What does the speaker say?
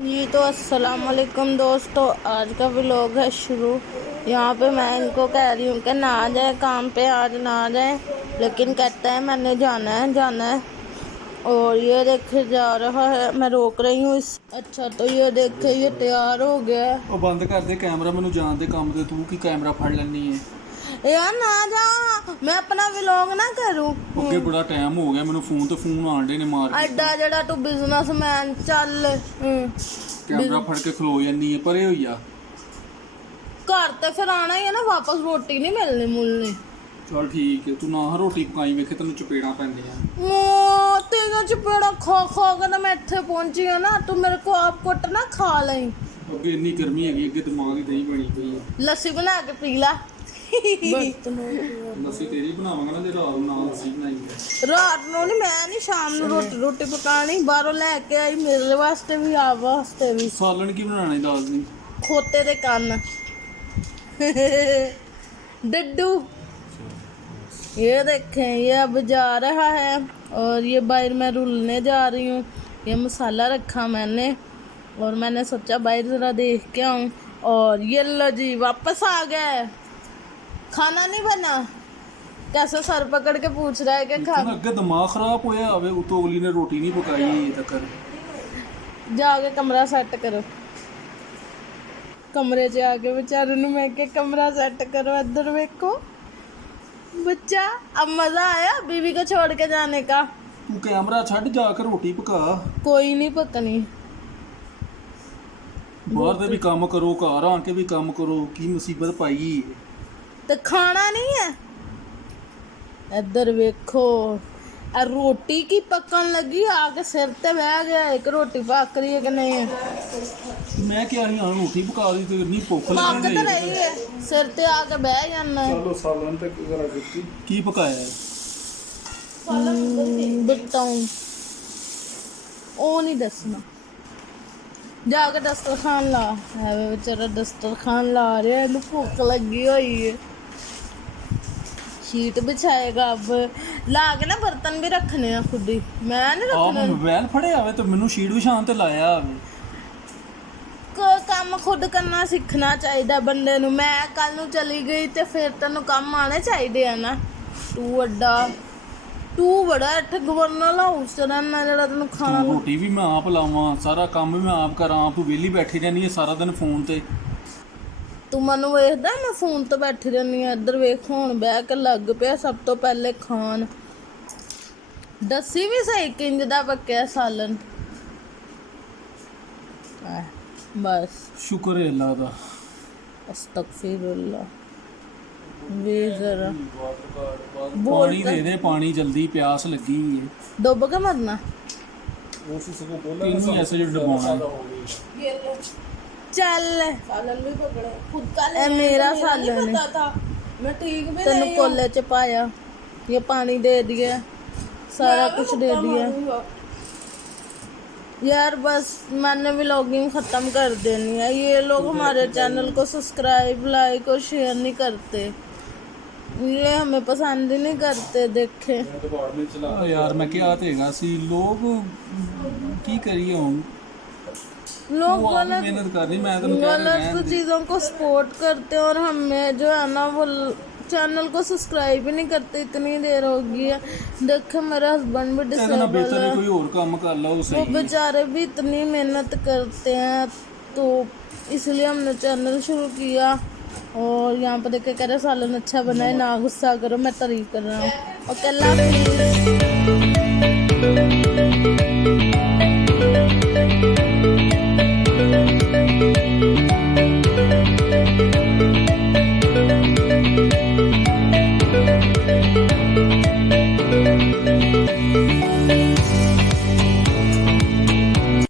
जी तो अस्सलाम वालेकुम दोस्तों, आज का व्लॉग है शुरू। यहाँ पे मैं इनको कह रही हूँ कि ना आ जाए काम पे, आज ना आ जाए, लेकिन कहता है मैंने जाना है। और ये देखे जा रहा है, मैं रोक रही हूँ इस। अच्छा तो ये देखे ये तैयार हो गया है। ਉਹ ਬੰਦ ਕਰ ਦੇ ਕੈਮਰਾ, ਮੈਨੂੰ ਜਾਣ ਦੇ ਕੰਮ ਤੇ। ਤੂੰ ਕੀ ਕੈਮਰਾ ਫੜ ਲੈਣੀ ਹੈ? यार ना जा, मैं अपना व्लॉग ना करूँ। ਅੱਗੇ ਬੜਾ ਟਾਈਮ ਹੋ ਗਿਆ, ਮੈਨੂੰ ਫੋਨ ਤੇ ਫੋਨ ਆਂਡੇ ਨੇ ਮਾਰ ਕੇ। ਐਡਾ ਜਿਹੜਾ ਤੂੰ ਬਿਜ਼ਨਸਮੈਨ ਚੱਲ। ਕੈਮਰਾ ਫੜ ਕੇ ਖਲੋ ਜਾਂਦੀ ਹੈ, ਪਰੇ ਹੋਈ ਆ। ਘਰ ਤੇ ਫਿਰ ਆਣਾ ਹੀ ਹੈ ਨਾ ਵਾਪਸ, ਰੋਟੀ ਨਹੀਂ ਮਿਲਣੀ ਮੁਲਣੀ। ਚਲ ਠੀਕ ਹੈ, ਤੂੰ ਨਾ ਰੋਟੀ ਪਕਾਈ, ਵੇਖੇ ਤੈਨੂੰ ਚਪੇੜਾਂ ਪੈਂਦੀਆਂ। ਤੇਰਾ ਚਪੇੜਾ ਖਾ ਕੇ ਤਾਂ ਮੈਂ ਇੱਥੇ ਪਹੁੰਚੀ ਹਾਂ ਨਾ। ਤੂੰ ਮੇਰੇ ਕੋ ਆਪ ਕੁੱਟ ਨਾ ਖਾ ਲਈ। ਅੱਗੇ ਇੰਨੀ ਗਰਮੀ ਹੈਗੀ, ਅੱਗੇ ਦਿਮਾਗ ਹੀ ਦਹੀਂ ਬਣੀ ਪਈ ਹੈ। ਲੱਸੀ ਬਣਾ ਕੇ ਪੀ ਲਾ। ਲੱਸੀ ਤੇਰੀ ਬਣਾਵਾਂਗਾ ਨਾ, ਤੇ ਰਾਤ ਨੂੰ ਨਾਲ ਲੱਸੀ ਬਣਾਈ। ਰਾਤ ਨੂੰ ਨਹੀਂ, ਮੈਂ ਨਹੀਂ, ਸ਼ਾਮ ਨੂੰ ਰੋਟੀ ਪਕਾਣੀ। ਬਾਹਰੋਂ ਲੈ ਕੇ ਆਈ, ਮੇਰੇ ਵਾਸਤੇ ਵੀ, ਆਪ ਵਾਸਤੇ ਵੀ। ਸਾਲਣ ਕੀ ਬਣਾਣਾ ਦੱਸ ਦੀ। ਖੋਤੇ ਦੇ ਕੰਨ डड्डू। ये देखें, ये अब जा रहा है और ये बाहर मैं रुलने जा रही हूँ। ये मसाला रखा मैंने और मैंने सोचा बाहर ज़रा देख के आऊँ। और ये लो जी, वापस आ गए। खाना नहीं बना? कैसे सर पकड़ के पूछ रहा है कि खा। ਅੱਗੇ ਦਿਮਾਗ ਖਰਾਬ ਹੋਇਆ ਹੋਵੇ, ਉਤੋਂ ਅਗਲੀ ਨੇ ਰੋਟੀ ਨਹੀਂ ਪਕਾਈ ਇਹ ਤੱਕ। जाके कमरा सेट करो। कमरे च आके बेचारे ਨੂੰ मैं के कमरा सेट करो। इधर देखो बच्चा, अब मजा आया बीवी को छोड़ के जाने का। ਤੂੰ ਕੈਮਰਾ ਛੱਡ, ਜਾ ਕੇ ਰੋਟੀ ਪਕਾ। कोई नहीं पकनी। ਬਾਹਰ ਦੇ ਵੀ ਕੰਮ ਕਰੋ, ਘਰ ਆ ਕੇ ਵੀ ਕੰਮ ਕਰੋ, ਕੀ ਮੁਸੀਬਤ ਪਾਈ। तो खाना नहीं है? इधर देखो, रोटी की पकन लगी, आके सिर ते बह गया। एक रोटी पक रही है कि नहीं है? ਮੈਂ ਕਿਹਾ ਸੀ ਹਾਂ ਰੋਟੀ ਪਕਾ ਦੀ, ਤੇ ਇੰਨੀ ਭੁੱਖ पक ਲੱਗੀ तो रही है, सिर ते आके बह जाना है। ਚਲੋ ਸਾਲਨ ਤੇ ਜ਼ਰਾ ਦਿੱਤੀ। ਕੀ ਪਕਾਇਆ ਹੈ? बताऊं ਉਹ ਨਹੀਂ ਦੱਸਣਾ। ਜਾ ਕੇ ਦਸਤਰਖਾਨ ਲਾ ਹੈ ਵੇ ਵਿਚਾਰਾ, ਦਸਤਰਖਾਨ ਲਾ ਰਿਹਾ, ਇਹਨੂੰ ਭੁੱਖ ਲੱਗੀ ਹੋਈ ਹੈ। शीट बिछाएगा अब, ला के ना बर्तन भी रखने हैं खुद ही, मैं नहीं ਆਪ रखने। ਮੋਬਾਈਲ ਫੜਿਆ ਹੋਵੇ ਤੇ ਮੈਨੂੰ ਸ਼ੀਟ ਵਿਛਾਉਣ ਤੇ ਲਾਇਆ ਹੋਵੇ। ਕੰਮ ਖੁਦ ਕਰਨਾ ਸਿੱਖਣਾ ਚਾਹੀਦਾ ਬੰਦੇ ਨੂੰ। ਮੈਂ ਕੱਲ ਨੂੰ ਚਲੀ ਗਈ ਤੇ ਫਿਰ ਤੈਨੂੰ ਕੰਮ ਆਣੇ ਚਾਹੀਦੇ ਆ ਨਾ। ਤੂੰ ਬੜਾ ਇੱਥੇ ਗਵਰਨਰ ਹਾਊਸ ਚ ਰਹਿਣਾ, ਜਿਹੜਾ ਤੈਨੂੰ ਖਾਣਾ। ਰੋਟੀ ਵੀ ਮੈਂ ਆਪ ਲਾਵਾਂ, ਸਾਰਾ ਕੰਮ ਵੀ ਮੈਂ ਆਪ ਕਰਾਂ, ਤੂੰ ਵਿਹਲੀ ਬੈਠੀ ਰਹਿੰਦੀ ਹੈ ਸਾਰਾ ਦਿਨ ਫੋਨ ਤੇ। ਤੂੰ ਮੈਨੂੰ ਵੇਖਦਾ ਮੈਂ ਫੋਨ ਤੇ ਬੈਠੀ ਰਹਿੰਦੀ ਹਾਂ। ਇੱਧਰ ਵੇਖ, ਹੁਣ ਬਹਿ ਕੇ ਲੱਗ ਪਿਆ ਸਭ ਤੋਂ ਪਹਿਲੇ ਖਾਣ। ਦੱਸੀ ਵੀ ਸਹੀ ਕਿੰਜ ਦਾ ਪੱਕਿਆ ਸਾਲਨ। ਬਸ ਸ਼ੁਕਰ ਹੈ ਅੱਲਾ ਦਾ। ਅਸਤਗਫਿਰੁल्लाह। ਵੇ ਜ਼ਰਾ ਪਾਣੀ ਦੇ ਦੇ, ਪਾਣੀ ਜਲਦੀ, ਪਿਆਸ ਲੱਗੀ ਹੈ। ਡੁੱਬ ਕੇ ਮਰਨਾ। ਇਹਨੂੰ ਐਸੇ ਜੋ ਡਬਾਉਣਾ ਚੱਲ ਸਾਲਨ ਵੀ ਪਕੜੇ ਖੁਦ का। ਇਹ ਮੇਰਾ ਸਾਲਨ है, मैं ठीक भी तेन कोले च पाया, ये पानी दे दिया, सारा कुछ दे दिया। यार बस मैंने व्लॉगिंग ख़त्म कर देनी है। ये लोग हमारे चैनल को सब्सक्राइब, लाइक और शेयर नहीं करते, ये हमें पसंद ही नहीं करते। देखे यार मैं क्या तेगा सी, लोग की करिए ਹੁਣ। लोग मेहनत कर रही, मैं तो गलत चीज़ों को सपोर्ट करते हैं और हमें जो है ना वो चैनल को सब्सक्राइब ही नहीं करते। इतनी देर हो गई है। देखे मेरे हस्बैंड भी डिसेबल है, कोई और काम कर लो, वो बेचारे भी इतनी मेहनत करते हैं, तो इसलिए हमने चैनल शुरू किया। और यहाँ पर देखे कह रहे सालन अच्छा बना है, ना गुस्सा करो, मैं तारीफ कर रहा हूँ। और